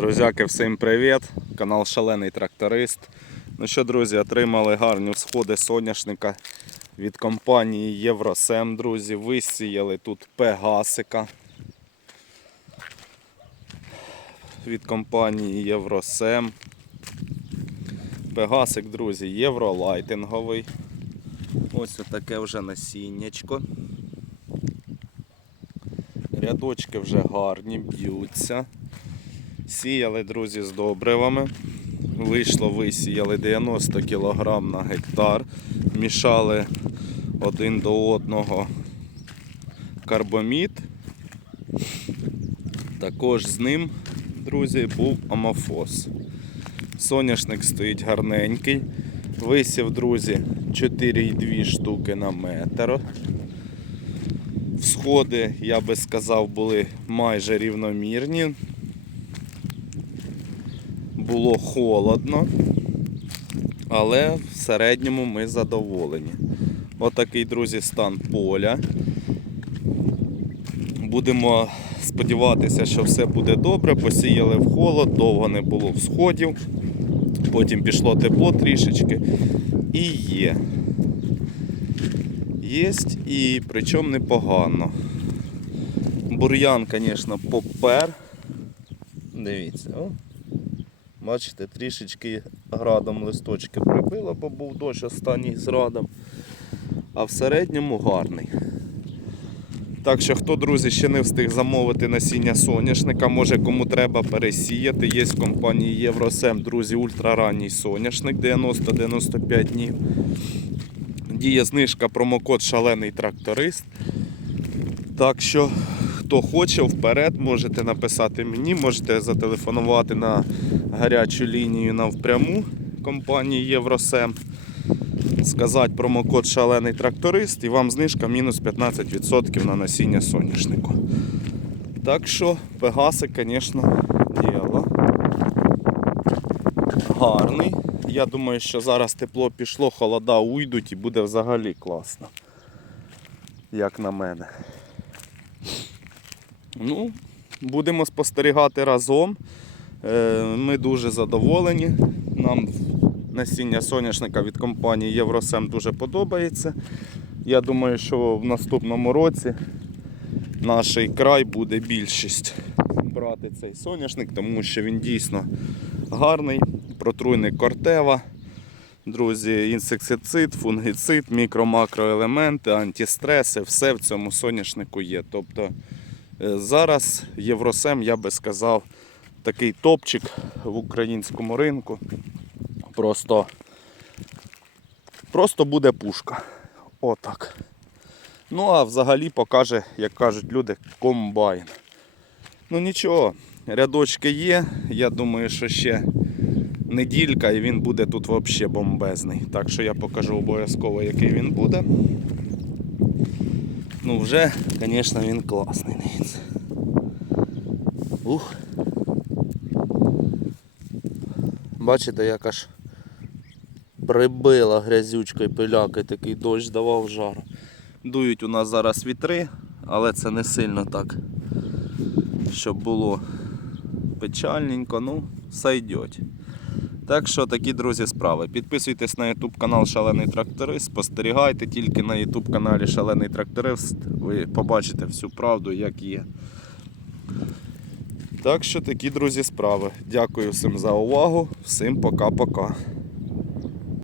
Друзяки, всім привіт! Канал Шалений Тракторист. Ну що, друзі, отримали гарні всходи соняшника від компанії Євросем, друзі. Висіяли тут Пегасика. Від компанії Євросем. Пегасик, друзі, євролайтинговий. Ось таке вже насіннячко. Рядочки вже гарні, б'ються. Сіяли, друзі, з добривами. Вийшло, висіяли 90 кг на гектар. Мішали один до одного карбомід. Також з ним, друзі, був амофос. Соняшник стоїть гарненький. Висів, друзі, 4,2 штуки на метр. Всходи, я би сказав, були майже рівномірні. Було холодно, але в середньому ми задоволені. Отакий, друзі, стан поля. Будемо сподіватися, що все буде добре. Посіяли в холод, довго не було всходів. Потім пішло тепло трішечки. І є. Єсть і причому непогано. Бур'ян, звісно, попер. Дивіться, о. Бачите, трішечки градом листочки прибило, бо був дощ останній з градом. А в середньому гарний. Так що, хто, друзі, ще не встиг замовити насіння соняшника, може кому треба пересіяти. Є в компанії Євросем, друзі, ультраранній соняшник 90-95 днів. Діє знижка промокод Шалений тракторист. Так що, хто хоче, вперед, можете написати мені, можете зателефонувати на гарячу лінію навпряму компанії Євросем. Сказати промокод Шалений тракторист і вам знижка мінус 15% на насіння соняшнику. Так що Пегасик, звісно, діло. Гарний. Я думаю, що зараз тепло пішло, холода уйдуть і буде взагалі класно. Як на мене. Ну, будемо спостерігати разом. Е, Ми дуже задоволені. Нам насіння соняшника від компанії Євросем дуже подобається. Я думаю, що в наступному році наш край буде більшість брати цей соняшник, тому що він дійсно гарний, протруйник кортева. Друзі, інсектицид, фунгіцид, мікро-макроелементи, антистреси, все в цьому соняшнику є. Тобто зараз Євросем, я би сказав, такий топчик в українському ринку. Просто, просто буде пушка. Отак. Ну, а взагалі покаже, як кажуть люди, комбайн. Ну нічого, рядочки є. Я думаю, що ще неділька і він буде тут взагалі бомбезний. Так що я покажу обов'язково, який він буде. Ну вже, звісно, він класний. Ух. Бачите, як аж прибила грязючка і пиляки, такий дощ давав жару. Дують у нас зараз вітри, але це не сильно так, щоб було печальненько, ну, сойде. Так що такі, друзі, справи. Підписуйтесь на YouTube канал Шалений Тракторист, спостерігайте тільки на YouTube каналі Шалений Тракторист. Ви побачите всю правду, як є. Так що такі, друзі, справи. Дякую всім за увагу. Всім пока-пока.